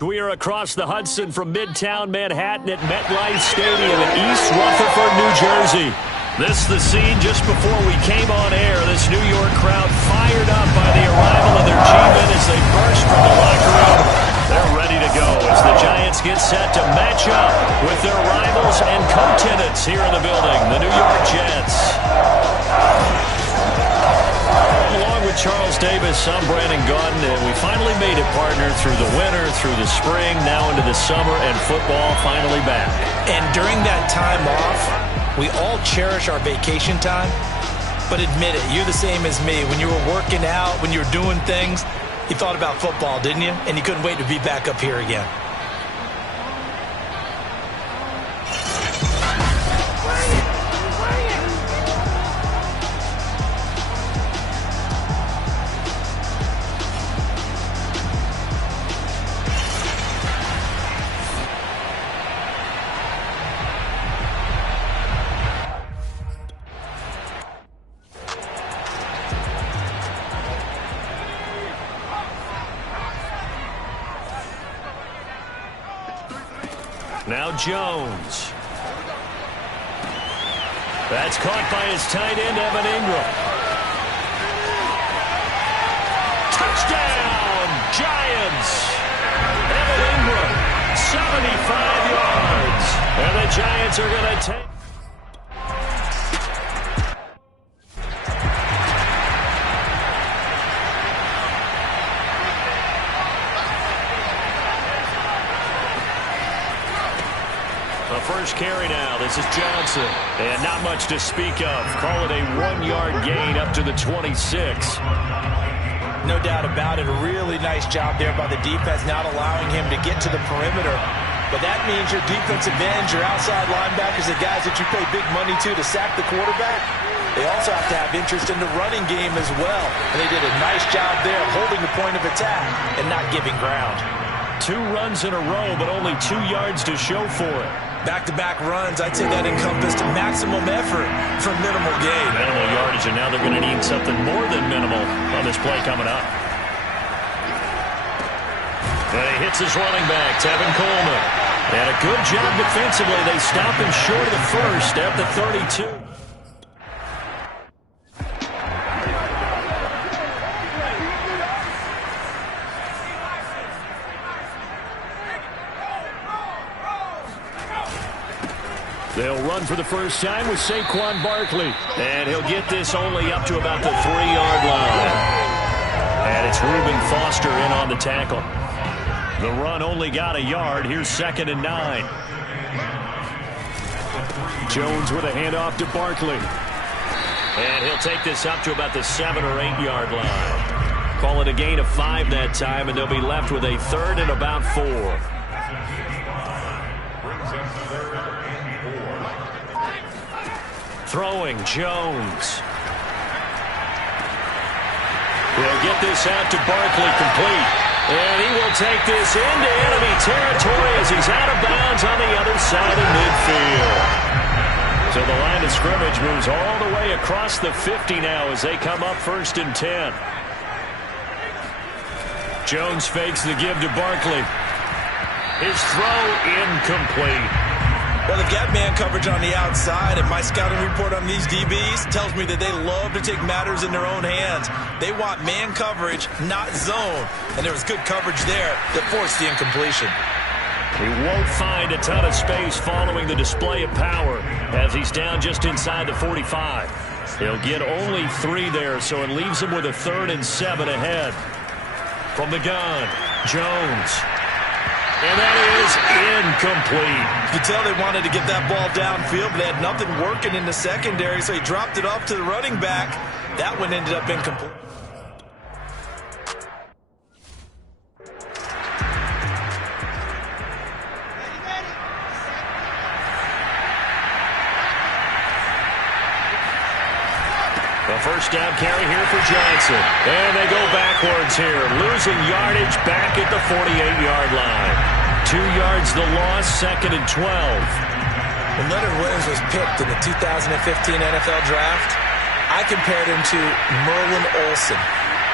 We are across the Hudson from Midtown Manhattan at MetLife Stadium in East Rutherford, New Jersey. This is the scene just before we came on air. This New York crowd fired up by the arrival of their G-men as they burst from the locker room. They're ready to go as the Giants get set to match up with their rivals and co-tenants here in the building, the New York Jets. Along with Charles Davis, I'm Brandon Gunn, and we finally made it, partner, through the winter, through the spring, now into the summer, and football finally back. And during that time off, we all cherish our vacation time. But admit it, you're the same as me. When you were working out, when you were doing things, you thought about football, didn't you? And you couldn't wait to be back up here again. Now Jones. That's caught by his tight end, Evan Ingram. Touchdown, Giants! Evan Ingram, 75 yards. And the Giants are going to take... First carry now. This is Johnson. And not much to speak of. Call it a 1-yard gain up to the 26. No doubt about it. A really nice job there by the defense, not allowing him to get to the perimeter. But that means your defensive ends, your outside linebackers, the guys that you pay big money to sack the quarterback, they also have to have interest in the running game as well. And they did a nice job there of holding the point of attack and not giving ground. 2 runs in a row, but only 2 yards to show for it. Back-to-back runs, I'd say that encompassed maximum effort for minimal gain. Minimal yardage, and now they're going to need something more than minimal on this play coming up. And he hits his running back, Tevin Coleman. And a good job defensively. They stop him short of the first at the 32. They'll run for the first time with Saquon Barkley. And he'll get this only up to about the 3-yard line. And it's Reuben Foster in on the tackle. The run only got a yard. Here's 2nd and 9. Jones with a handoff to Barkley. And he'll take this up to about the 7 or 8-yard line. Call it a gain of 5 that time, and they'll be left with a 3rd and about 4. Throwing, Jones. He'll get this out to Barkley, complete. And he will take this into enemy territory as he's out of bounds on the other side of midfield. So the line of scrimmage moves all the way across the 50 now as they come up 1st and 10. Jones fakes the give to Barkley. His throw incomplete. Well, they've got man coverage on the outside, and my scouting report on these DBs tells me that they love to take matters in their own hands. They want man coverage, not zone. And there was good coverage there that forced the incompletion. He won't find a ton of space following the display of power as he's down just inside the 45. He'll get only 3 there, so it leaves him with a 3rd and 7 ahead. From the gun, Jones. And that is incomplete. You could tell they wanted to get that ball downfield, but they had nothing working in the secondary, so he dropped it off to the running back. That one ended up incomplete. The first down carry here for Johnson. And they go backwards here, losing yardage back at the 48-yard line. 2 yards the loss, 2nd and 12. When Leonard Williams was picked in the 2015 NFL Draft, I compared him to Merlin Olsen.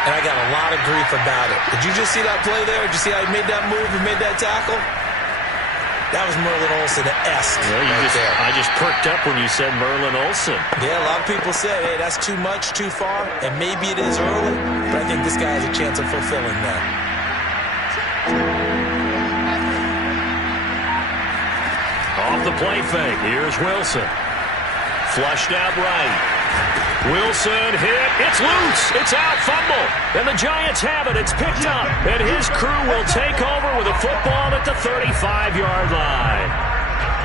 and I got a lot of grief about it. Did you just see that play there? Did you see how he made that move and made that tackle? That was Merlin Olsen-esque I just perked up when you said Merlin Olsen. Yeah, a lot of people say, hey, that's too much, too far, and maybe it is early, but I think this guy has a chance of fulfilling that. Off the play fake, here's Wilson. Flushed out right. Wilson hit. It's loose. It's out. Fumble. And the Giants have it. It's picked up. And his crew will take over with a football at the 35-yard line.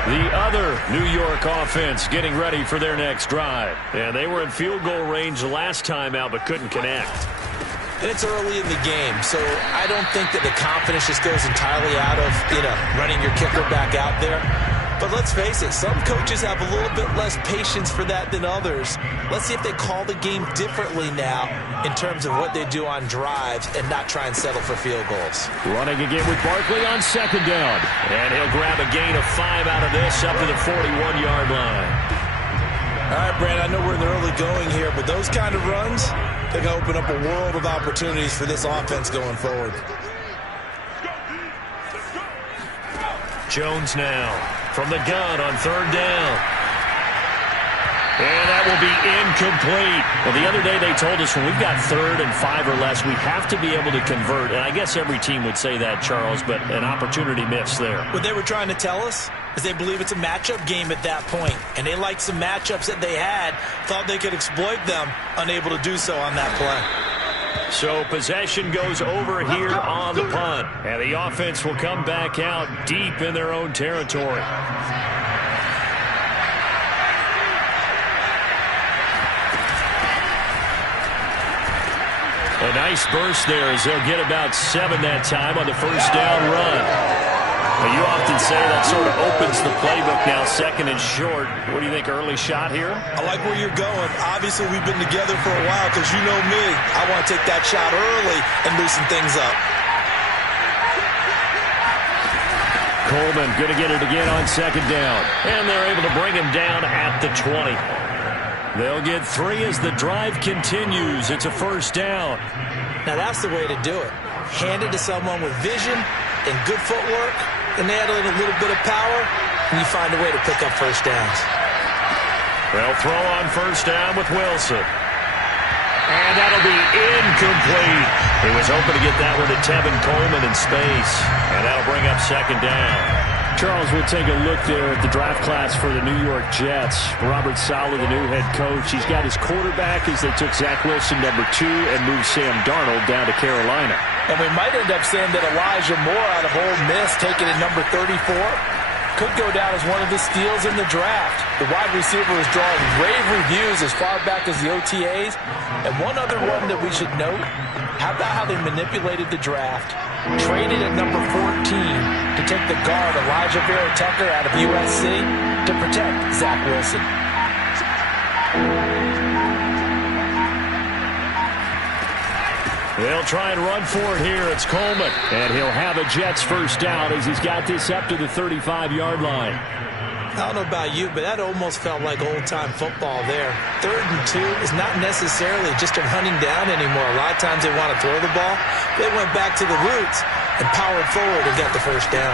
The other New York offense getting ready for their next drive. And they were in field goal range the last time out but couldn't connect. And it's early in the game, so I don't think that the confidence just goes entirely out of, running your kicker back out there. But let's face it, some coaches have a little bit less patience for that than others. Let's see if they call the game differently now in terms of what they do on drives and not try and settle for field goals. Running again with Barkley on second down. And he'll grab a gain of 5 out of this up to the 41-yard line. All right, Brandon, I know we're in the early going here, but those kind of runs, they're going to open up a world of opportunities for this offense going forward. Jones now from the gun on third down. And that will be incomplete. Well, the other day they told us when we've got 3rd and 5 or less, we have to be able to convert. And I guess every team would say that, Charles, but an opportunity missed there. What they were trying to tell us is they believe it's a matchup game at that point. And they liked some matchups that they had, thought they could exploit them, unable to do so on that play. So possession goes over here on the punt. And the offense will come back out deep in their own territory. A nice burst there as they'll get about 7 that time on the first down run. Now, you often say that sort of opens the playbook now, 2nd and short. What do you think, early shot here? I like where you're going. Obviously, we've been together for a while because you know me. I want to take that shot early and loosen things up. Coleman going to get it again on 2nd down. And they're able to bring him down at the 20. They'll get 3 as the drive continues. It's a first down. Now, that's the way to do it. Hand it to someone with vision and good footwork, and add in a little bit of power, and you find a way to pick up first downs. They'll throw on first down with Wilson. And that'll be incomplete. He was hoping to get that one to Tevin Coleman in space, and that'll bring up 2nd down. Charles, we'll take a look there at the draft class for the New York Jets. Robert Saleh, the new head coach. He's got his quarterback as they took Zach Wilson, number 2, and moved Sam Darnold down to Carolina. And we might end up saying that Elijah Moore out of Ole Miss, taken at number 34, could go down as one of the steals in the draft. The wide receiver is drawing rave reviews as far back as the OTAs. And one other one that we should note, how about how they manipulated the draft? Traded at number 14 to take the guard Elijah Vera Tucker out of USC to protect Zach Wilson. They'll try and run for it here. It's Coleman. And he'll have a Jets first down as he's got this up to the 35-yard line. I don't know about you, but that almost felt like old-time football there. 3rd and 2 is not necessarily just a running down anymore. A lot of times they want to throw the ball. They went back to the roots and powered forward and got the first down.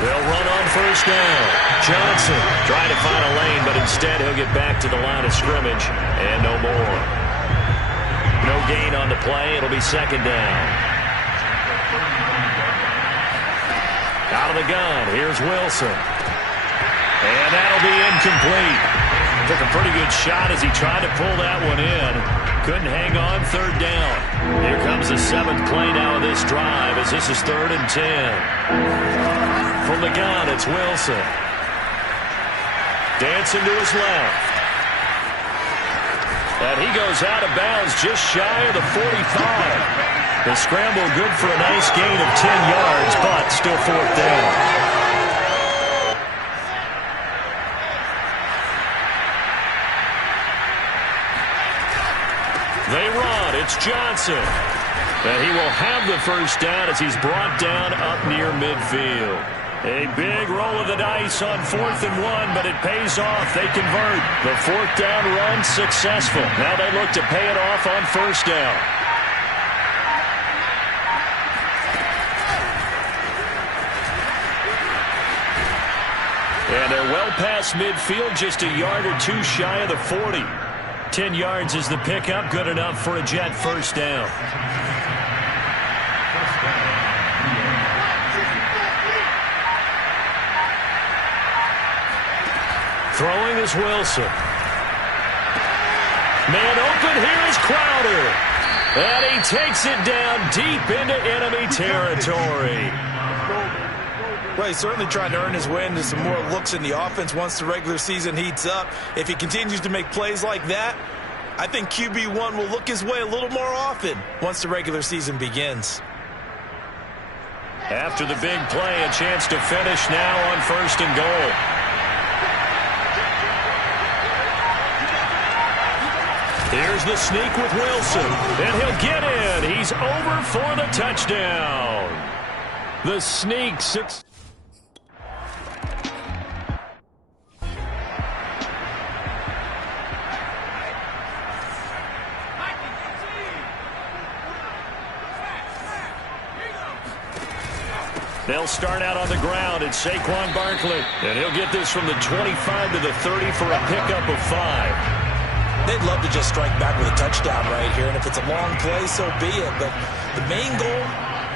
They'll run on first down. Johnson trying to find a lane, but instead he'll get back to the line of scrimmage and no more. No gain on the play. It'll be 2nd down. Out of the gun. Here's Wilson. And that'll be incomplete. Took a pretty good shot as he tried to pull that one in. Couldn't hang on 3rd down. Here comes the 7th play now of this drive as this is 3rd and 10. From the gun, it's Wilson. Dancing to his left. And he goes out of bounds just shy of the 45. The scramble good for a nice gain of 10 yards, but still 4th down. They run. It's Johnson. And he will have the first down as he's brought down up near midfield. A big roll of the dice on 4th and 1, but it pays off. They convert. The 4th down run successful. Now they look to pay it off on first down. And they're well past midfield, just a yard or two shy of the 40. 10 yards is the pickup, good enough for a Jet first down. Throwing is Wilson. Man open, here is Crowder. And he takes it down deep into enemy territory. Well, he's certainly trying to earn his way into some more looks in the offense once the regular season heats up. If he continues to make plays like that, I think QB1 will look his way a little more often once the regular season begins. After the big play, a chance to finish now on 1st and goal. Here's the sneak with Wilson, and he'll get in. He's over for the touchdown. The sneak six. They'll start out on the ground. It's Saquon Barkley, and he'll get this from the 25 to the 30 for a pickup of 5. They'd love to just strike back with a touchdown right here, and if it's a long play, so be it. But the main goal,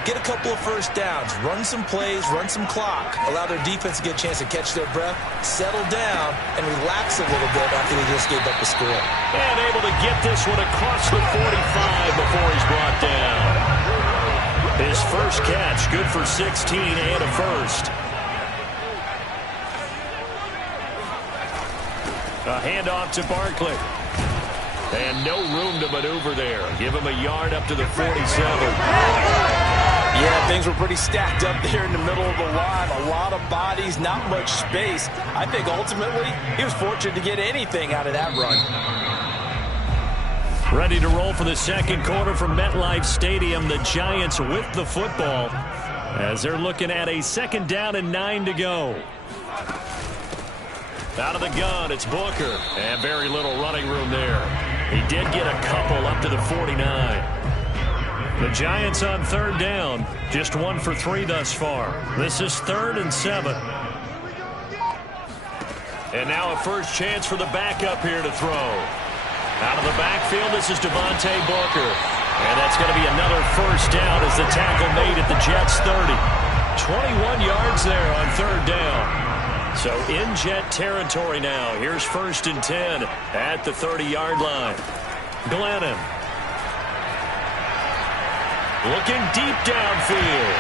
get a couple of first downs, run some plays, run some clock, allow their defense to get a chance to catch their breath, settle down, and relax a little bit after they just gave up the score. And able to get this one across the 45 before he's brought down. His first catch, good for 16 and a first. A handoff to Barkley. And no room to maneuver there. Give him a yard up to the 47. Yeah, things were pretty stacked up there in the middle of the line. A lot of bodies, not much space. I think ultimately he was fortunate to get anything out of that run. Ready to roll for the second quarter from MetLife Stadium. The Giants with the football as they're looking at a 2nd down and 9 to go. Out of the gun, it's Booker. And very little running room there. He did get a couple up to the 49. The Giants on 3rd down. Just 1 for 3 thus far. This is 3rd and 7. And now a first chance for the backup here to throw. Out of the backfield, this is Devontae Booker. And that's going to be another first down as the tackle made at the Jets' 30. 21 yards there on 3rd down. So in Jet territory now. Here's 1st and 10 at the 30-yard line. Glennon. Looking deep downfield.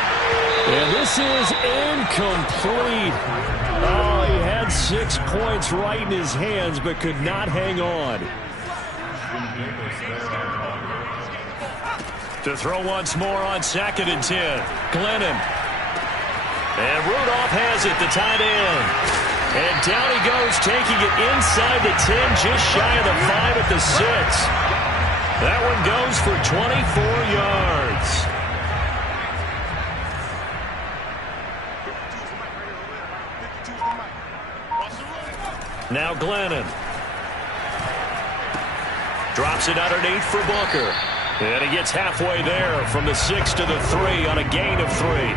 And this is incomplete. Oh, he had 6 points right in his hands but could not hang on. To throw once more on 2nd and 10. Glennon. And Rudolph has it, the tight end. And down he goes, taking it inside the 10, just shy of the 5 at the 6. That one goes for 24 yards. Now Glennon. Drops it underneath for Booker. And he gets halfway there from the 6 to the 3 on a gain of 3.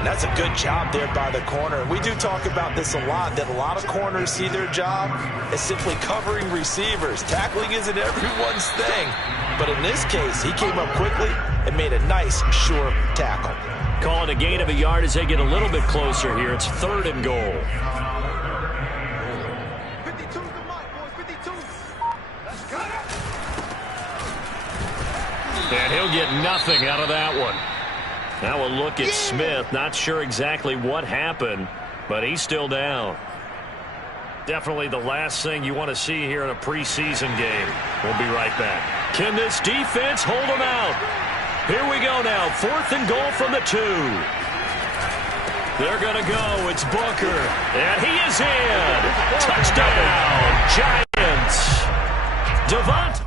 And that's a good job there by the corner. We do talk about this a lot, that a lot of corners see their job as simply covering receivers. Tackling isn't everyone's thing. But in this case, he came up quickly and made a nice, sure tackle. Call it a gain of a yard as they get a little bit closer here. It's 3rd and goal. 52's the mark, boys. 52. Let's go. And he'll get nothing out of that one. Now a look at Smith. Not sure exactly what happened, but he's still down. Definitely the last thing you want to see here in a preseason game. We'll be right back. Can this defense hold them out? Here we go now. 4th and goal from the 2. They're going to go. It's Booker. And he is in. Touchdown, Giants. Devontae.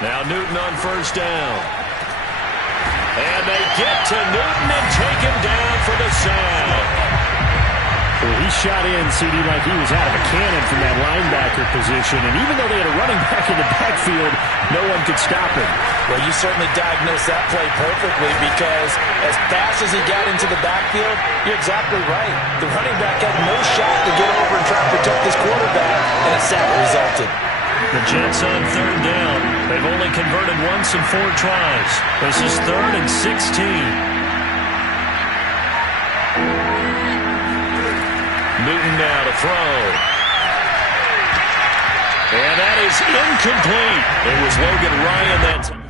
Now Newton on 1st down. And they get to Newton, and the sack. Well, he shot in, CD, like he was out of a cannon from that linebacker position. And even though they had a running back in the backfield, no one could stop him. Well, you certainly diagnosed that play perfectly because as fast as he got into the backfield, you're exactly right. The running back had no shot to get over and try to protect this quarterback, and a sack resulted. The Jets on third down. They've only converted once in 4 tries. This is 3rd and 16. Newton now to throw. And that is incomplete. It was Logan Ryan that time.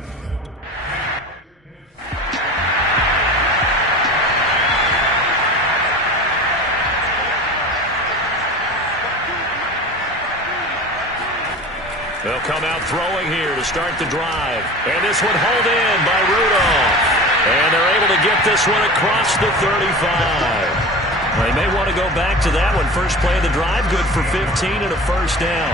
They'll come out throwing here to start the drive. And this one hauled in by Rudolph. And they're able to get this one across the 35. They may want to go back to that one. First play of the drive, good for 15 and a first down.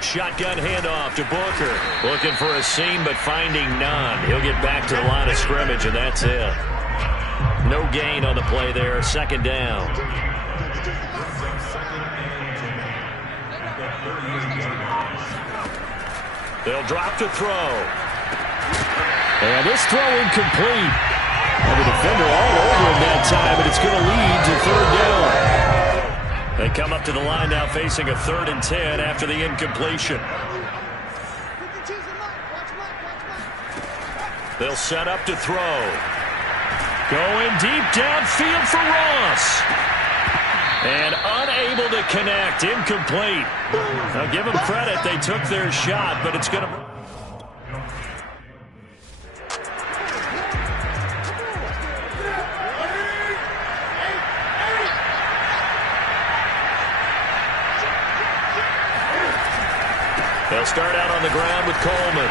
Shotgun handoff to Booker. Looking for a seam, but finding none. He'll get back to the line of scrimmage, and that's it. No gain on the play there. Second down. They'll drop to throw. And this throw incomplete. And the defender all over him that time, and it's going to lead to 3rd down. They come up to the line now facing a 3rd and 10 after the incompletion. They'll set up to throw. Going deep downfield for Ross. And unable to connect. Incomplete. I'll give them credit. They took their shot, but it's going to... They'll start out on the ground with Coleman.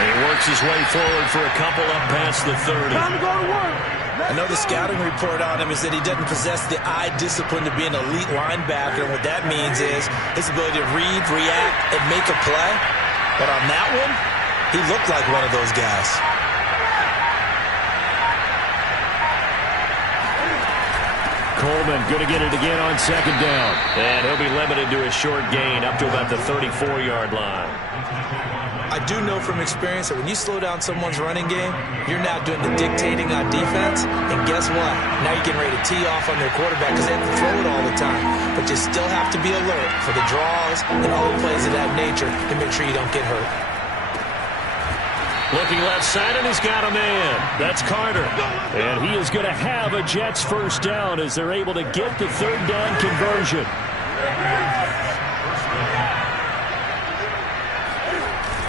And he works his way forward for a couple up past the 30. Time to go to work. I know the scouting report on him is that he doesn't possess the eye discipline to be an elite linebacker. And what that means is his ability to read, react, and make a play. But on that one, he looked like one of those guys. Coleman going to get it again on second down. And he'll be limited to a short gain up to about the 34-yard line. I do know from experience that when you slow down someone's running game, you're now doing the dictating on defense. And guess what? Now you're getting ready to tee off on their quarterback because they have to throw it all the time. But you still have to be alert for the draws and other plays of that nature to make sure you don't get hurt. Looking left side, and he's got a man. That's Carter. And he is going to have a Jets first down as they're able to get the 3rd down conversion.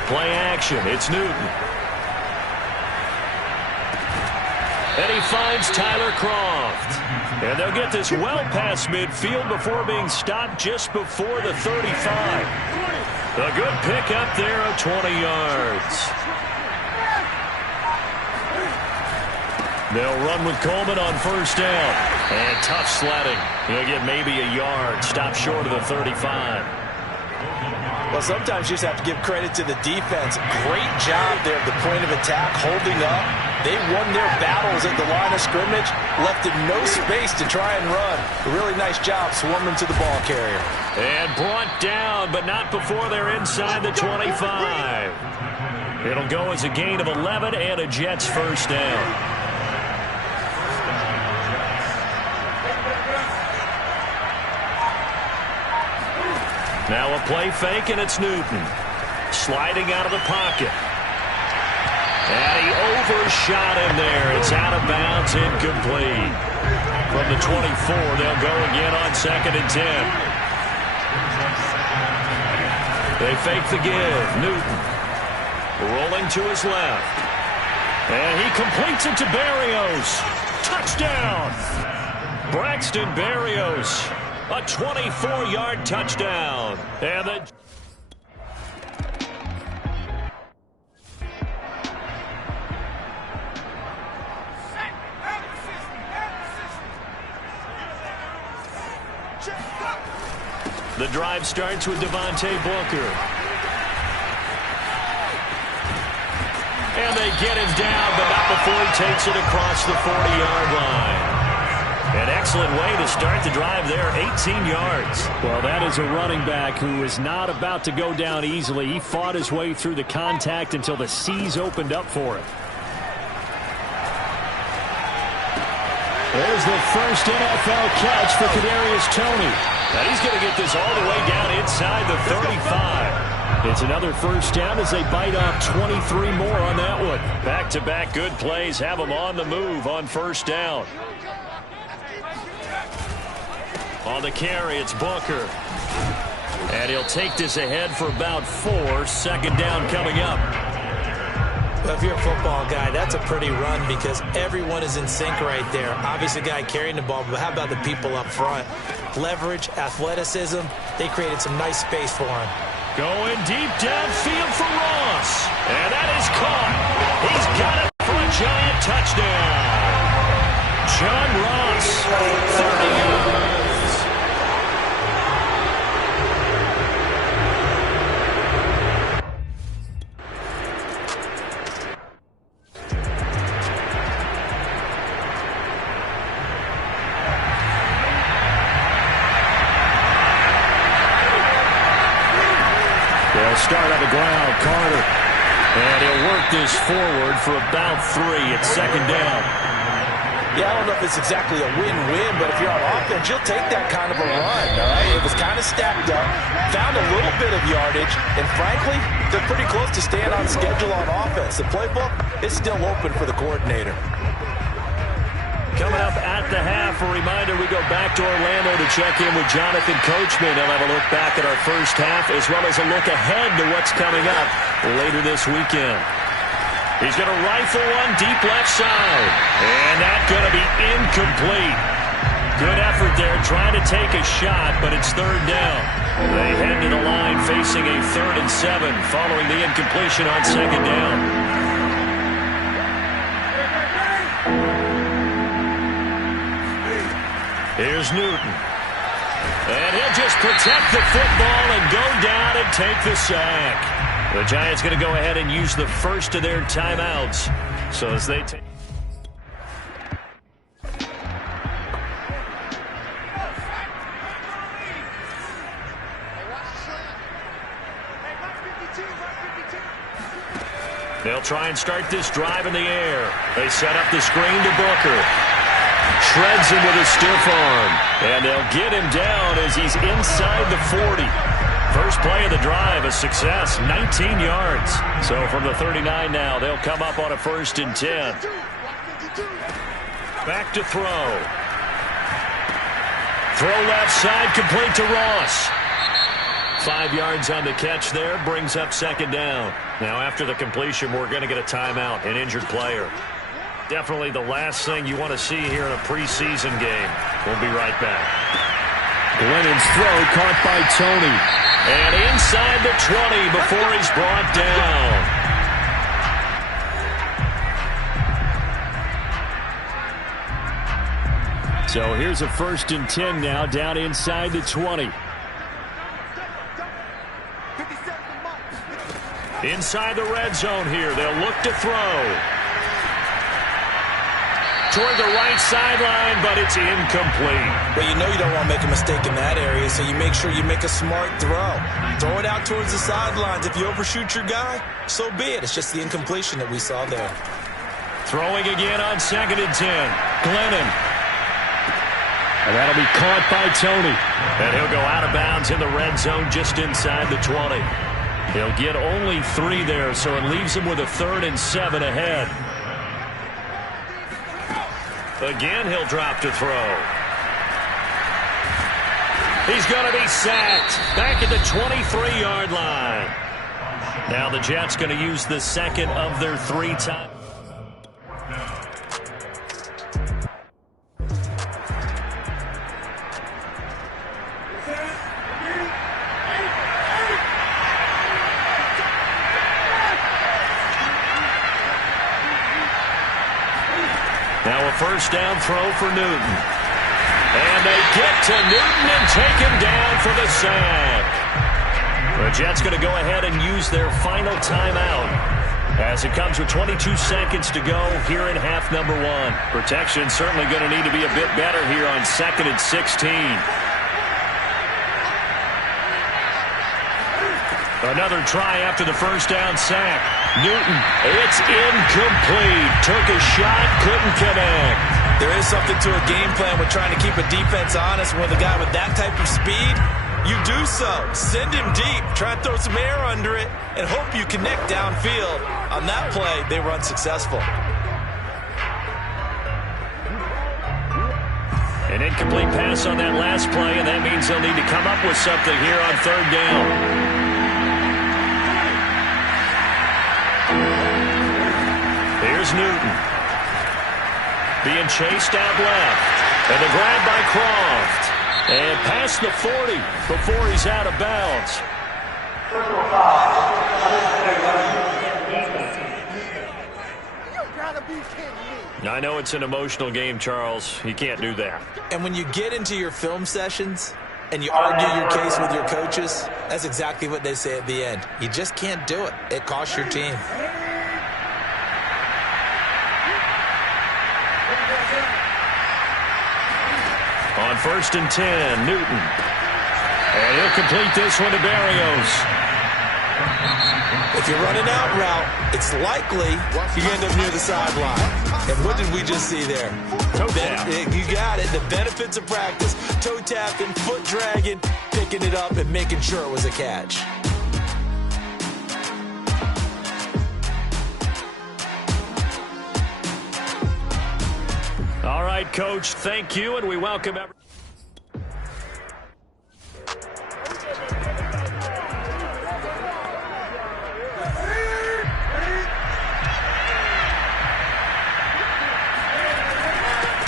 Play action. It's Newton. And he finds Tyler Croft. And they'll get this well past midfield before being stopped just before the 35. A good pick up there of 20 yards. They'll run with Coleman on first down. And tough sledding. He'll get maybe a yard. Stop short of the 35. Well, sometimes you just have to give credit to the defense. Great job there at the point of attack, holding up. They won their battles at the line of scrimmage, left him no space to try and run. A really nice job swarming to the ball carrier. And brought down, but not before they're inside the 25. It'll go as a gain of 11 and a Jets first down. Now a play fake, and it's Newton. Sliding out of the pocket. And he overshot him there. It's out of bounds, incomplete. From the 24, they'll go again on 2nd and 10. They fake the give. Newton rolling to his left. And he completes it to Berrios. Touchdown! Braxton Berrios. A 24-yard touchdown. And the drive starts with Devontae Booker. And they get him down, but not before he takes it across the 40-yard line. An excellent way to start the drive there, 18 yards. Well, that is a running back who is not about to go down easily. He fought his way through the contact until the seas opened up for him. There's the first NFL catch for Kadarius Toney. And he's going to get this all the way down inside the 35. It's another first down as they bite off 23 more on that one. Back-to-back good plays have them on the move on first down. On the carry, it's Booker. And he'll take this ahead for about 4. Second down coming up. Well, if you're a football guy, that's a pretty run because everyone is in sync right there. Obviously, the guy carrying the ball, but how about the people up front? Leverage, athleticism, they created some nice space for him. Going deep downfield for Ross. And that is caught. He's got it for a giant touchdown. John Ross, 30 yards. They'll start on the ground, Carter. And he'll work this forward for about 3 at second down. Yeah, I don't know if it's exactly a win-win, but if you're on offense, you'll take that kind of a run, all right? It was kind of stacked up, found a little bit of yardage, and frankly, they're pretty close to staying on schedule on offense. The playbook is still open for the coordinator. Coming up at the half, a reminder, we go back to Orlando to check in with Jonathan Coachman. He'll have a look back at our first half as well as a look ahead to what's coming up later this weekend. He's going to rifle one deep left side. And that's going to be incomplete. Good effort there trying to take a shot, but it's third down. They head to the line facing a 3rd and 7 following the incompletion on second down. Here's Newton. And he'll just protect the football and go down and take the sack. The Giants going to go ahead and use the first of their timeouts. So as they take... They'll try and start this drive in the air. They set up the screen to Booker. Shreds him with a stiff arm. And they'll get him down as he's inside the 40. First play of the drive, a success, 19 yards. So from the 39 now, they'll come up on a 1st and 10. Back to throw. Throw left side, complete to Ross. 5 yards on the catch there, brings up second down. Now after the completion, we're going to get a timeout, an injured player. Definitely the last thing you want to see here in a preseason game. We'll be right back. Glennon's throw caught by Toney. And inside the 20 before he's brought down. So here's a 1st and 10 now, down inside the 20. Inside the red zone here, they'll look to throw. Toward the right sideline, but it's incomplete. Well, you know you don't want to make a mistake in that area, so you make sure you make a smart throw. Throw it out towards the sidelines. If you overshoot your guy, so be it. It's just the incompletion that we saw there. Throwing again on 2nd and 10. Glennon. And that'll be caught by Toney. And he'll go out of bounds in the red zone just inside the 20. He'll get only 3 there, so it leaves him with a 3rd and 7 ahead. Again, he'll drop to throw. He's going to be sacked back at the 23-yard line. Now the Jets going to use the second of their 3 times. Now a first down throw for Newton. And they get to Newton and take him down for the sack. The Jets going to go ahead and use their final timeout As it comes with 22 seconds to go here in half number one. Protection certainly going to need to be a bit better here on 2nd and 16. Another try after the first down sack. Newton, it's incomplete. Took a shot, couldn't connect. There is something to a game plan with trying to keep a defense honest. With a guy with that type of speed, you do so. Send him deep. Try and throw some air under it and hope you connect downfield. On that play, they were unsuccessful. An incomplete pass on that last play, and that means they'll need to come up with something here on 3rd down. Here's Newton. Being chased out left. And the grab by Croft. And past the 40 before he's out of bounds. I know it's an emotional game, Charles. You can't do that. And when you get into your film sessions and you argue your case with your coaches, that's exactly what they say at the end. You just can't do it. It costs your team. On 1st and 10, Newton. And he'll complete this one to Barrios. If you're running out route, it's likely you end up near the sideline. And what did we just see there? Toe tap. You got it. The benefits of practice. Toe tapping, foot dragging, picking it up, and making sure it was a catch. All right, Coach, thank you, and we welcome everyone.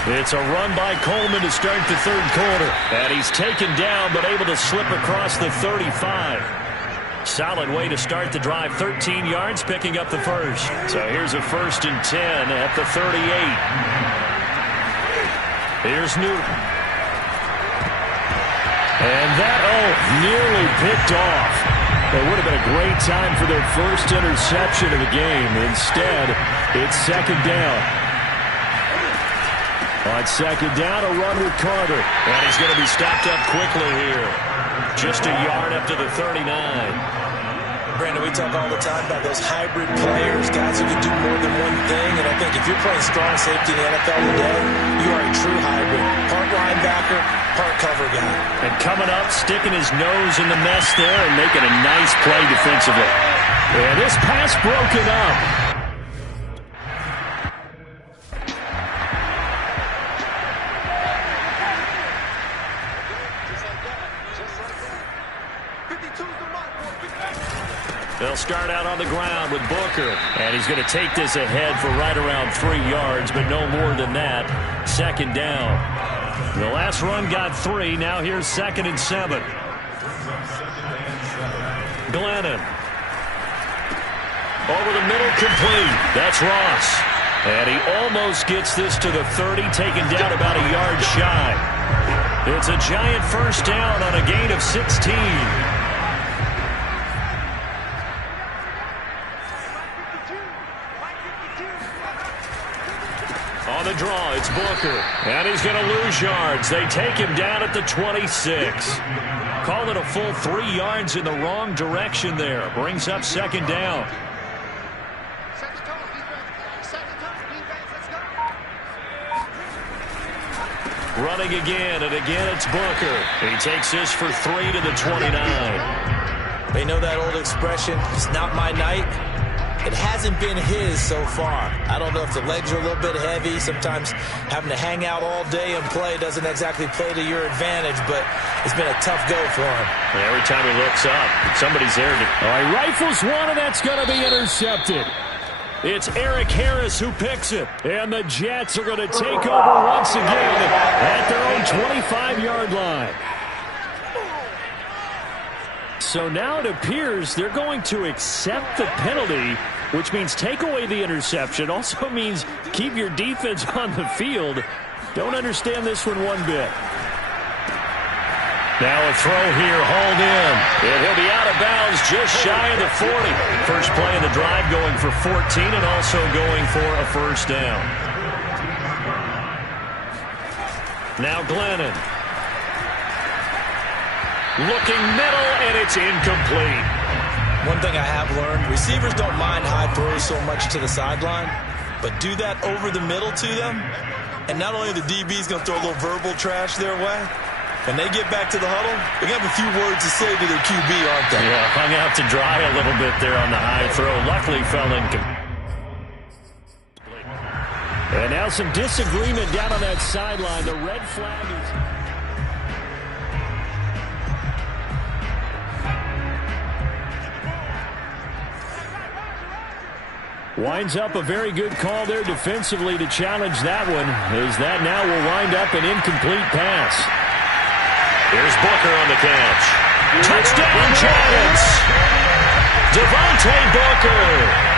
It's a run by Coleman to start the 3rd quarter. And he's taken down, but able to slip across the 35. Solid way to start the drive. 13 yards, picking up the first. So here's a 1st and 10 at the 38. Here's Newton. And that, nearly picked off. It would have been a great time for their first interception of the game. Instead, it's 2nd down. On 2nd down, a run with Carter. And he's going to be stopped up quickly here. Just a yard up to the 39. Brandon, we talk all the time about those hybrid players, guys who can do more than one thing. And I think if you're playing strong safety in the NFL today, you are a true hybrid. Part linebacker, part cover guy. And coming up, sticking his nose in the mess there and making a nice play defensively. And this pass broken up. They'll start out on the ground with Booker. And he's going to take this ahead for right around 3 yards, but no more than that. 2nd down. The last run got 3. Now here's 2nd and 7. Glennon. Over the middle, complete. That's Ross. And he almost gets this to the 30, taken down about a yard shy. It's a giant first down on a gain of 16. On the draw, it's Booker. And he's going to lose yards. They take him down at the 26. Call it a full 3 yards in the wrong direction there. Brings up 2nd down. Running again, and again it's Booker. He takes this for 3 to the 29. They know that old expression, it's not my night. It hasn't been his so far. I don't know if the legs are a little bit heavy. Sometimes having to hang out all day and play doesn't exactly play to your advantage, but it's been a tough go for him. And every time he looks up, somebody's there. All right, rifles one, and that's going to be intercepted. It's Eric Harris who picks it. And the Jets are going to take over once again at their own 25-yard line. So now it appears they're going to accept the penalty, which means take away the interception. Also means keep your defense on the field. Don't understand this one bit. Now a throw here, hauled in. And he'll be out of bounds just shy of the 40. First play of the drive going for 14 and also going for a first down. Now Glennon. Looking middle, and it's incomplete. One thing I have learned, receivers don't mind high throws so much to the sideline, but do that over the middle to them, and not only the DB's going to throw a little verbal trash their way, when they get back to the huddle, they're going to have a few words to say to their QB, aren't they? Yeah, hung out to dry a little bit there on the high throw. Luckily fell incomplete. And now some disagreement down on that sideline. The red flag is... Winds up a very good call there defensively to challenge that one, as that now will wind up an incomplete pass. Here's Booker on the catch. Touchdown, Giants! Devontae Booker!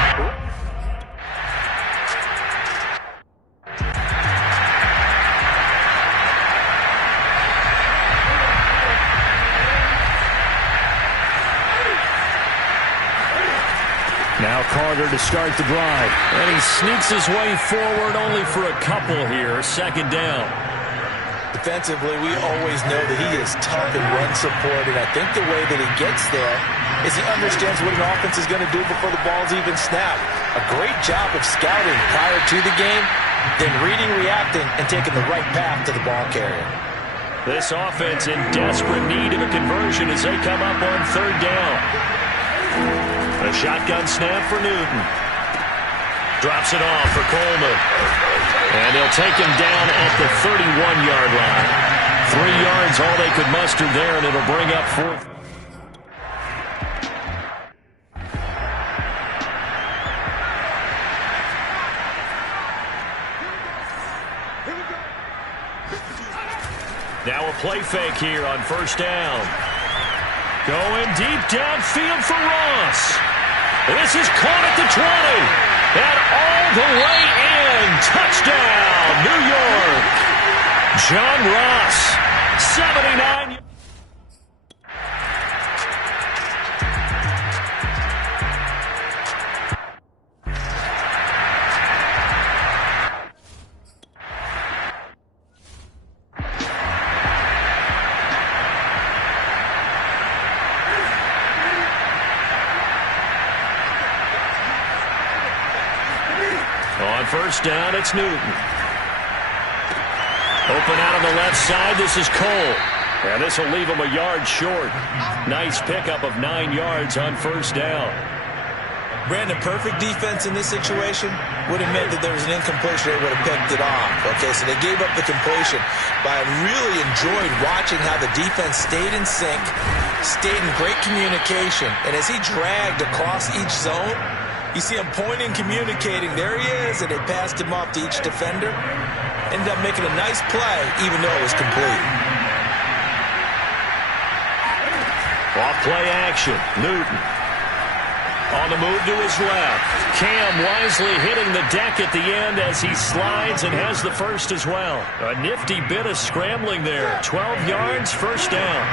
Now Carter to start the drive. And he sneaks his way forward only for a couple here. Second down. Defensively, we always know that he is tough in run support, and I think the way that he gets there is he understands what an offense is going to do before the ball's even snapped. A great job of scouting prior to the game, then reading, reacting, and taking the right path to the ball carrier. This offense in desperate need of a conversion as they come up on third down. A shotgun snap for Newton. Drops it off for Coleman. And they'll take him down at the 31-yard line. 3 yards, all they could muster there, and it'll bring up fourth. Now a play fake here on first down. Going deep downfield for Ross. This is caught at the 20. And all the way in. Touchdown, New York. John Ross, 79. On first down, it's Newton. Open out on the left side, this is Cole. And this will leave him a yard short. Nice pickup of 9 yards on first down. Brandon, perfect defense in this situation would have meant that there was an incompletion. They would have picked it off. Okay, so they gave up the completion. But I really enjoyed watching how the defense stayed in sync, stayed in great communication. And as he dragged across each zone, you see him pointing, communicating. There he is, and they passed him off to each defender. Ended up making a nice play, even though it was complete. Off play action, Newton. On the move to his left. Cam wisely hitting the deck at the end as he slides and has the first as well. A nifty bit of scrambling there. 12 yards, first down.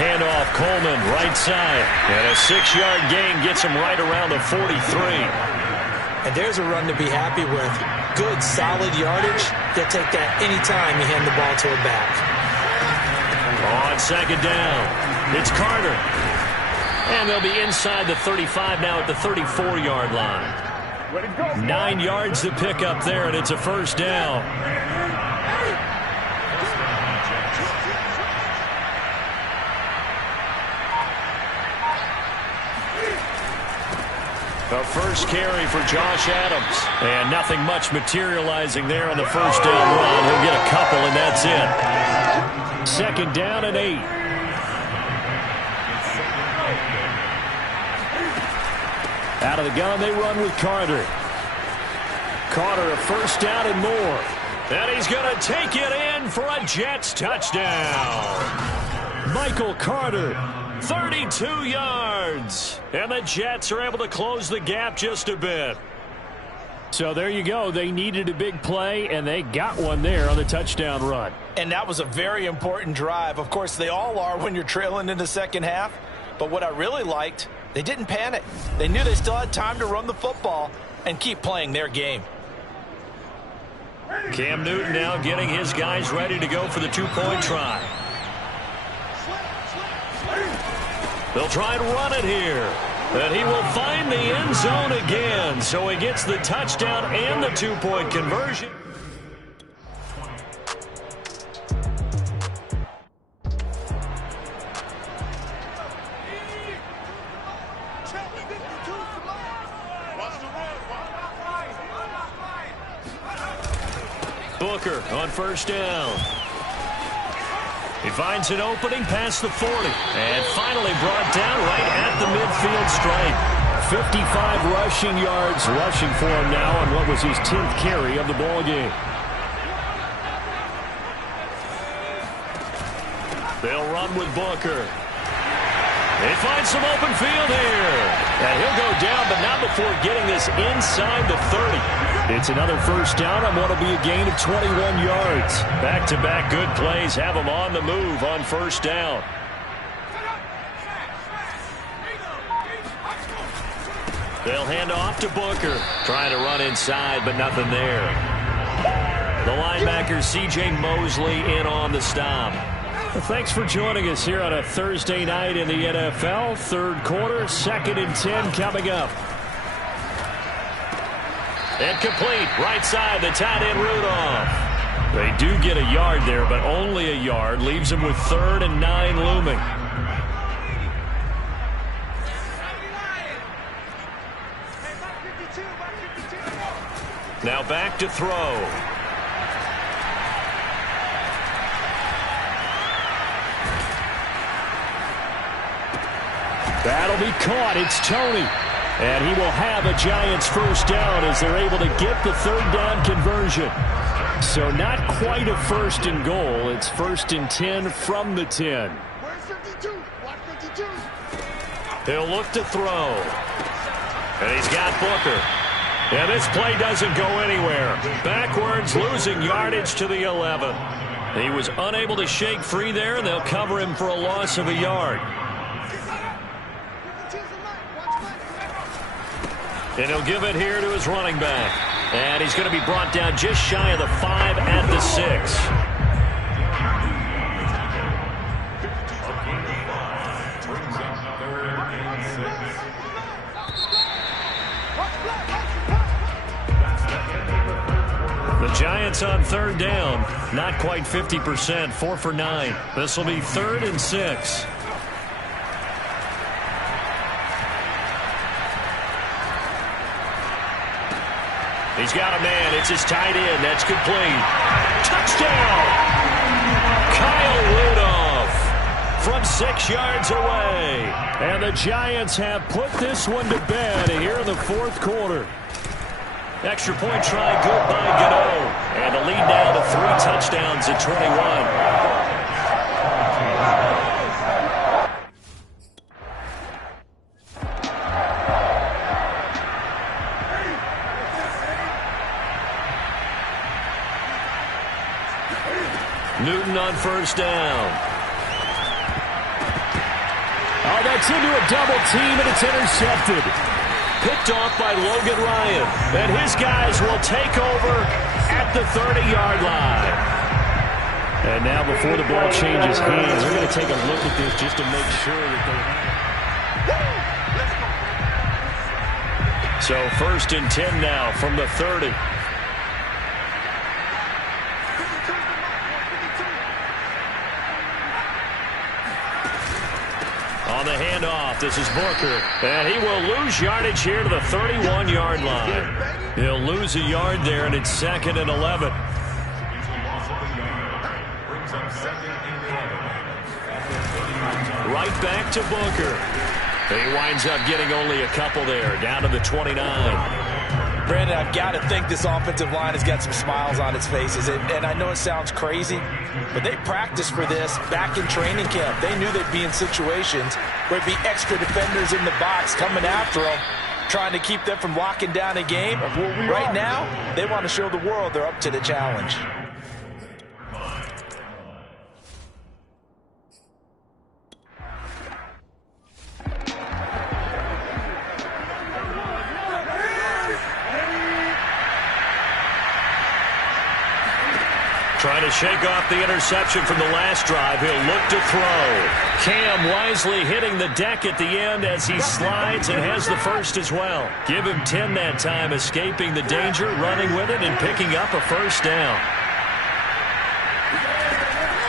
Handoff, Coleman, right side. And a 6-yard gain gets him right around the 43. And there's a run to be happy with. Good, solid yardage. He'll take that anytime you hand the ball to a back. On second down, it's Carter. And they'll be inside the 35 now at the 34-yard line. 9 yards to pick up there, and it's a first down. The first carry for Josh Adams. And nothing much materializing there on the first down run. He'll get a couple, and that's it. Second down and 8. Out of the gun, they run with Carter. Carter, a first down and more. And he's going to take it in for a Jets touchdown. Michael Carter, 32 yards. And the Jets are able to close the gap just a bit. So there you go. They needed a big play, and they got one there on the touchdown run. And that was a very important drive. Of course, they all are when you're trailing in the second half. But what I really liked, they didn't panic. They knew they still had time to run the football and keep playing their game. Cam Newton now getting his guys ready to go for the two-point try. They'll try and run it here. And he will find the end zone again. So he gets the touchdown and the two-point conversion. Booker on first down. He finds an opening past the 40. And finally brought down right at the midfield stripe. 55 rushing yards rushing for him now on what was his 10th carry of the ball game. They'll run with Booker. They find some open field here. And he'll go down, but not before getting this inside the 30. It's another first down on what will be a gain of 21 yards. Back-to-back good plays have him on the move on first down. They'll hand off to Booker. Trying to run inside, but nothing there. The linebacker, C.J. Mosley, in on the stop. Well, thanks for joining us here on a Thursday night in the NFL. Third quarter, 2nd and 10 coming up. Incomplete, right side, the tight end Rudolph. They do get a yard there, but only a yard. Leaves them with 3rd and 9 looming. Now back to throw. That'll be caught. It's Tony. And he will have a Giants first down as they're able to get the 3rd down conversion. So not quite a 1st and goal. It's 1st and 10 from the 10. He'll look to throw. And he's got Booker. And this play doesn't go anywhere. Backwards, losing yardage to the 11. He was unable to shake free there, and they'll cover him for a loss of a yard. And he'll give it here to his running back. And he's going to be brought down just shy of the 5 at the 6. The Giants on 3rd down. Not quite 50%. 4 for 9. This will be 3rd and 6. He's got a man. It's his tight end. That's complete. Touchdown! Kyle Rudolph from 6 yards away. And the Giants have put this one to bed here in the 4th quarter. Extra point try good by Gano. And the lead now to 3 touchdowns at 21. Newton on first down. Oh, that's into a double team, and it's intercepted. Picked off by Logan Ryan. And his guys will take over at the 30-yard line. And now before the ball changes hands, they're going to take a look at this just to make sure that they have it. So 1st and 10 now from the 30. On the handoff, this is Booker. And he will lose yardage here to the 31-yard line. He'll lose a yard there, and it's 2nd and 11. Right back to Booker. He winds up getting only a couple there, down to the 29. Brandon, I've got to think this offensive line has got some smiles on its faces. And I know it sounds crazy, but they practiced for this back in training camp. They knew they'd be in situations where it'd be extra defenders in the box coming after them. trying to keep them from locking down a game. Right now, they want to show the world they're up to the challenge. Trying to shake off the interception from the last drive. He'll look to throw. Cam wisely hitting the deck at the end as he slides and has the first as well. Give him 10 that time, escaping the danger, running with it, and picking up a first down.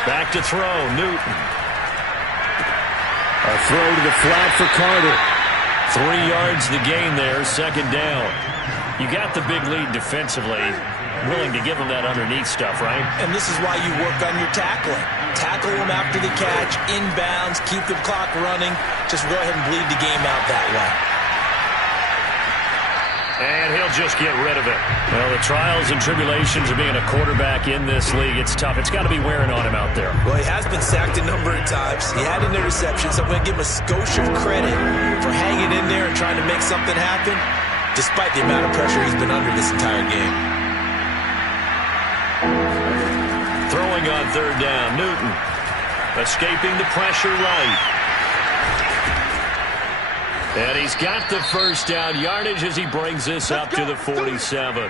Back to throw, Newton. A throw to the flat for Carter. 3 yards the gain there, second down. You got the big lead defensively. Willing to give them that underneath stuff, right? And this is why you work on your tackling. Tackle them after the catch, inbounds, keep the clock running. Just go ahead and bleed the game out that way. And he'll just get rid of it. Well, the trials and tribulations of being a quarterback in this league, it's tough. It's got to be wearing on him out there. Well, he has been sacked a number of times. He had an interception, so I'm going to give him a skosh of credit for hanging in there and trying to make something happen, despite the amount of pressure he's been under this entire game. Throwing on third down, Newton. Escaping the pressure right. And he's got the first down yardage as he brings this up to the 47.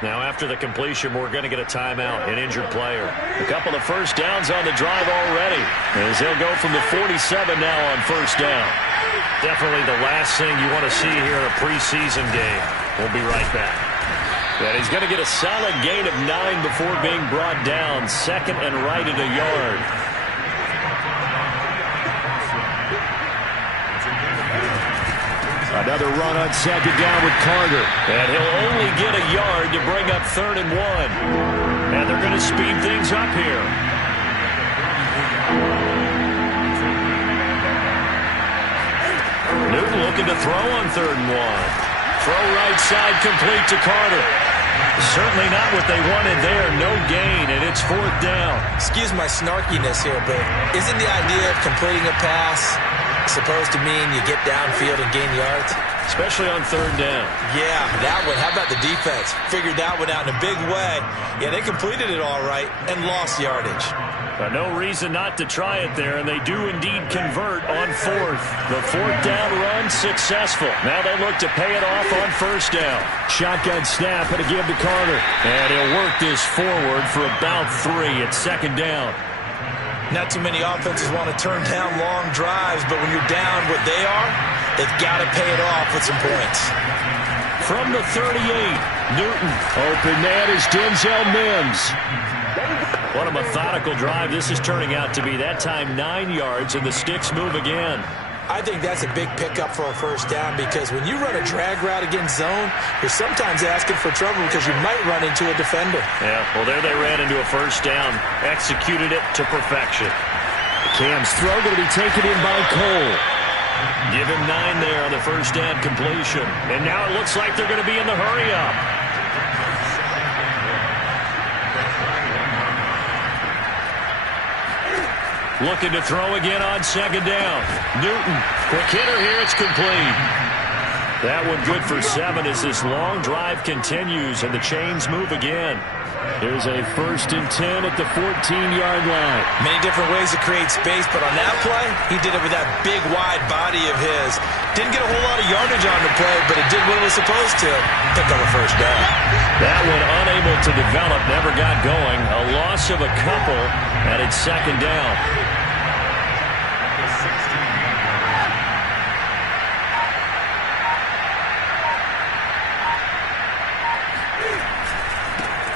Now after the completion, we're going to get a timeout, an injured player. A couple of first downs on the drive already, as they'll go from the 47 now on first down. Definitely the last thing you want to see here in a preseason game. We'll be right back. And he's going to get a solid gain of 9 before being brought down. Second and right at a yard. Another run on second down with Carter. And he'll only get a yard to bring up 3rd and 1. And they're going to speed things up here. Newton looking to throw on 3rd and 1. Throw right side complete to Carter. Certainly not what they wanted there. No gain, and it's 4th down. Excuse my snarkiness here, but isn't the idea of completing a pass supposed to mean you get downfield and gain yards? Especially on 3rd down. Yeah, that one. How about the defense? Figured that one out in a big way. Yeah, they completed it all right and lost yardage. But no reason not to try it there, and they do indeed convert on 4th. The 4th down run successful. Now they look to pay it off on 1st down. Shotgun snap and a give to Carter. And he'll work this forward for about 3 at 2nd down. Not too many offenses want to turn down long drives, but when you're down what they are, they've got to pay it off with some points. From the 38, Newton. Open man is Denzel Mims. What a methodical drive this is turning out to be. That time 9 yards, and the sticks move again. I think that's a big pickup for a first down because when you run a drag route against zone, you're sometimes asking for trouble because you might run into a defender. Yeah, well, there they ran into a first down. Executed it to perfection. Cam's throw going to be taken in by Cole. Give him 9 there on the first down completion. And now it looks like they're going to be in the hurry-up. Looking to throw again on 2nd down. Newton, quick hitter here, it's complete. That one good for 7 as this long drive continues and the chains move again. There's a 1st and 10 at the 14-yard line. Many different ways to create space, but on that play, he did it with that big, wide body of his. Didn't get a whole lot of yardage on the play, but it did what it was supposed to. Pick up a first down. That one unable to develop, never got going. A loss of a couple, and it's 2nd down.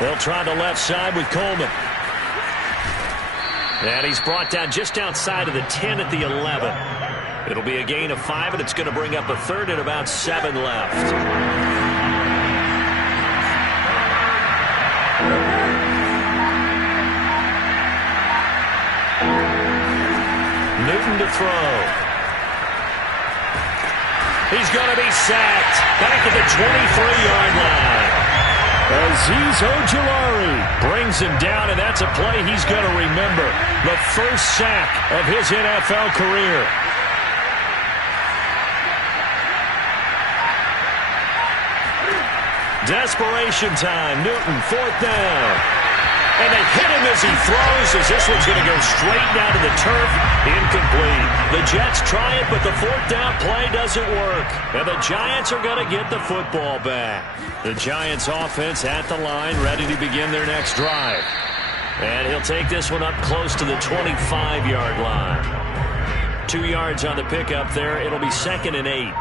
They'll try the left side with Coleman. And he's brought down just outside of the 10 at the 11. It'll be a gain of 5, and it's going to bring up a 3rd and about 7 left. Newton to throw. He's going to be sacked back at the 23-yard line. Azeez Ojulari brings him down, and that's a play he's going to remember. The first sack of his NFL career. Desperation time. Newton, 4th down. And they hit him as he throws, as this one's going to go straight down to the turf. Incomplete. The Jets try it, but the 4th down play doesn't work. And the Giants are going to get the football back. The Giants offense at the line, ready to begin their next drive. And he'll take this one up close to the 25-yard line. 2 yards on the pickup there. It'll be 2nd and 8.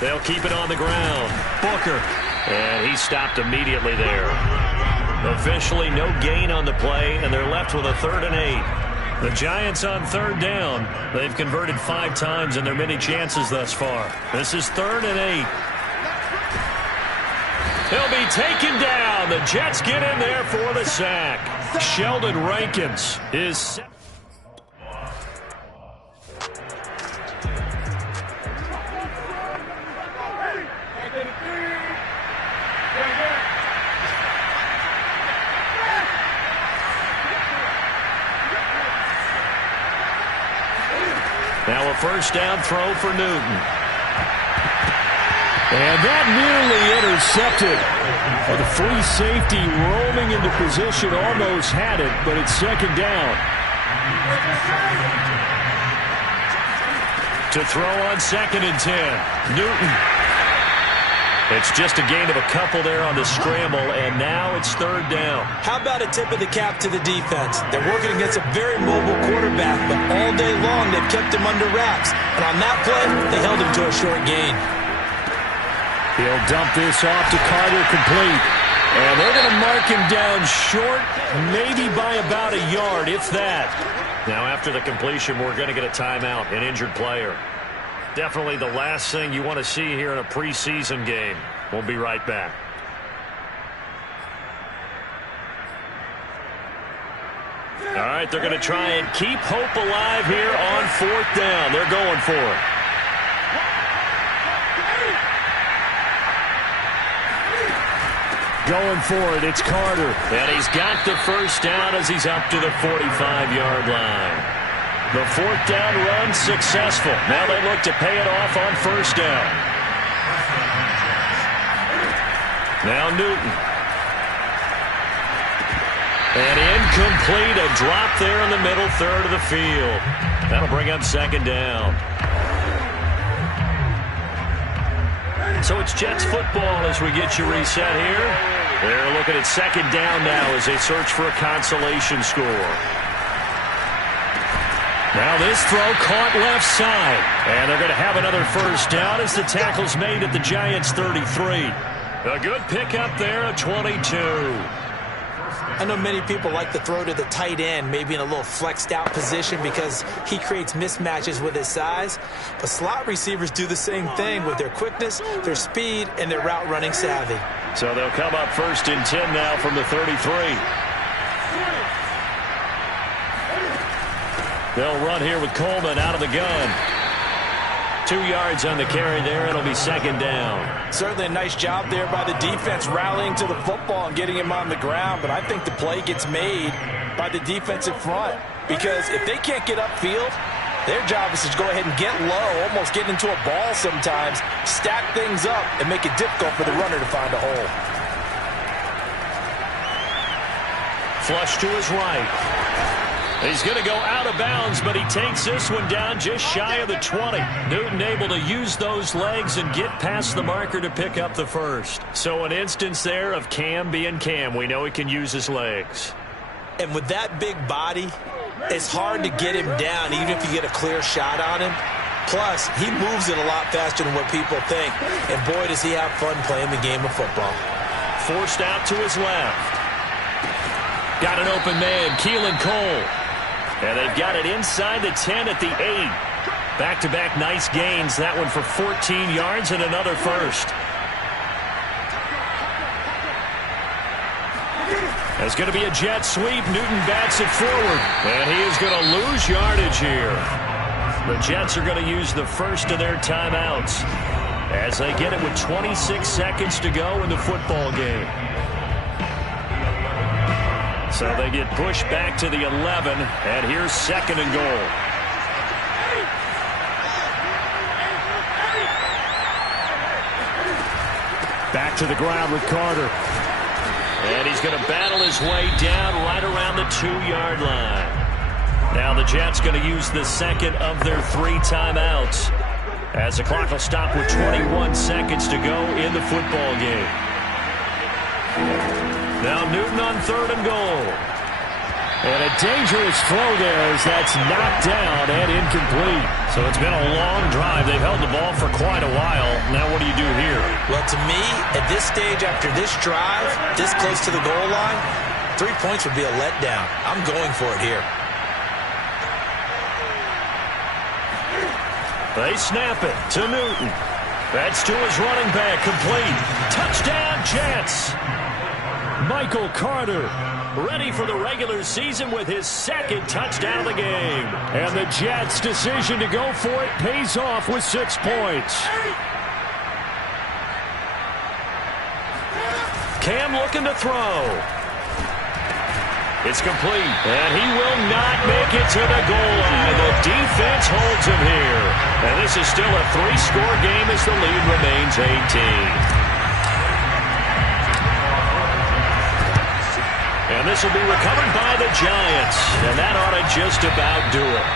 They'll keep it on the ground. Booker. And he stopped immediately there. Officially no gain on the play, and they're left with a 3rd and 8. The Giants on 3rd down. They've converted 5 times in their many chances thus far. This is 3rd and 8. He'll be taken down. The Jets get in there for the sack. Sheldon Rankins is... Now a 1st down throw for Newton. And that nearly intercepted. The free safety rolling into position, almost had it, but it's 2nd down. To throw on 2nd and 10. Newton. It's just a gain of a couple there on the scramble, and now it's 3rd down. How about a tip of the cap to the defense? They're working against a very mobile quarterback, but all day long they've kept him under wraps. And on that play, they held him to a short gain. He'll dump this off to Carter, complete. And they're going to mark him down short, maybe by about a yard, if that. Now after the completion, we're going to get a timeout, an injured player. Definitely the last thing you want to see here in a preseason game. We'll be right back. All right, they're going to try and keep hope alive here on 4th down. They're going for it. Going for it, it's Carter. And he's got the 1st down as he's up to the 45-yard line. The 4th down run successful. Now they look to pay it off on 1st down. Now Newton. And incomplete. A drop there in the middle 3rd of the field. That'll bring up 2nd down. So it's Jets football as we get you reset here. They're looking at 2nd down now as they search for a consolation score. Now this throw caught left side. And they're going to have another 1st down as the tackle's made at the Giants' 33. A good pickup there at 22. I know many people like to throw to the tight end, maybe in a little flexed out position because he creates mismatches with his size. But slot receivers do the same thing with their quickness, their speed, and their route running savvy. So they'll come up 1st and 10 now from the 33. They'll run here with Coleman out of the gun. 2 yards on the carry there. It'll be 2nd down. Certainly a nice job there by the defense rallying to the football and getting him on the ground. But I think the play gets made by the defensive front. Because if they can't get upfield, their job is to go ahead and get low, almost get into a ball sometimes, stack things up, and make it difficult for the runner to find a hole. Flush to his right. He's going to go out of bounds, but he takes this one down just shy of the 20. Newton able to use those legs and get past the marker to pick up the 1st. So an instance there of Cam being Cam. We know he can use his legs. And with that big body, it's hard to get him down even if you get a clear shot on him. Plus, he moves it a lot faster than what people think. And boy, does he have fun playing the game of football. Forced out to his left. Got an open man, Keelan Cole. And they've got it inside the 10 at the 8. Back-to-back nice gains. That one for 14 yards and another 1st. It's going to be a jet sweep. Newton bats it forward. And he is going to lose yardage here. The Jets are going to use the 1st of their timeouts as they get it with 26 seconds to go in the football game. So they get pushed back to the 11, and here's 2nd and goal. to the ground with Carter. And he's going to battle his way down right around the 2-yard line. Now the Jets going to use the second of their 3 timeouts, as the clock will stop with 21 seconds to go in the football game. Now Newton on 3rd and goal. And a dangerous throw there as that's knocked down and incomplete. So it's been a long drive. They've held the ball for quite a while. Now what do you do here? Well, to me, at this stage after this drive, this close to the goal line, 3 points would be a letdown. I'm going for it here. They snap it to Newton. That's to his running back, complete. Touchdown, Jets. Michael Carter, ready for the regular season with his 2nd touchdown of the game. And the Jets' decision to go for it pays off with 6 points. Cam looking to throw. It's complete, and he will not make it to the goal line. The defense holds him here. And this is still a 3-score game as the lead remains 18. And this will be recovered by the Giants. And that ought to just about do it.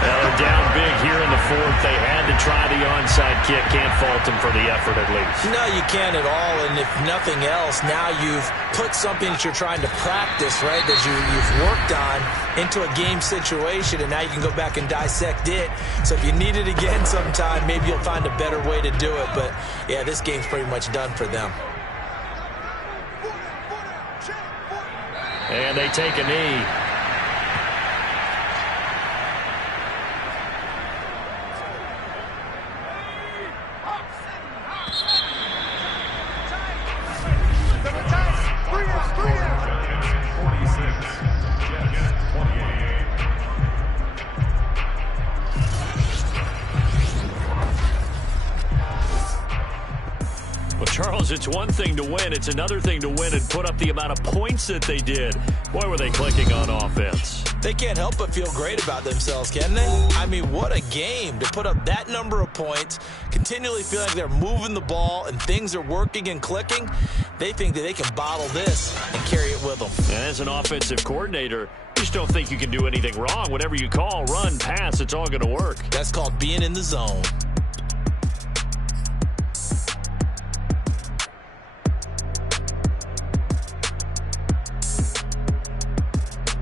Now they're down big here in the 4th. They had to try the onside kick. Can't fault them for the effort at least. No, you can't at all. And if nothing else, now you've put something that you're trying to practice, right, that you've worked on into a game situation. And now you can go back and dissect it. So if you need it again sometime, maybe you'll find a better way to do it. But, yeah, this game's pretty much done for them. And they take a knee. Charles, it's one thing to win. It's another thing to win and put up the amount of points that they did. Boy, were they clicking on offense. They can't help but feel great about themselves, can they? I mean, what a game to put up that number of points, continually feeling like they're moving the ball and things are working and clicking. They think that they can bottle this and carry it with them. And as an offensive coordinator, you just don't think you can do anything wrong. Whatever you call, run, pass, it's all going to work. That's called being in the zone.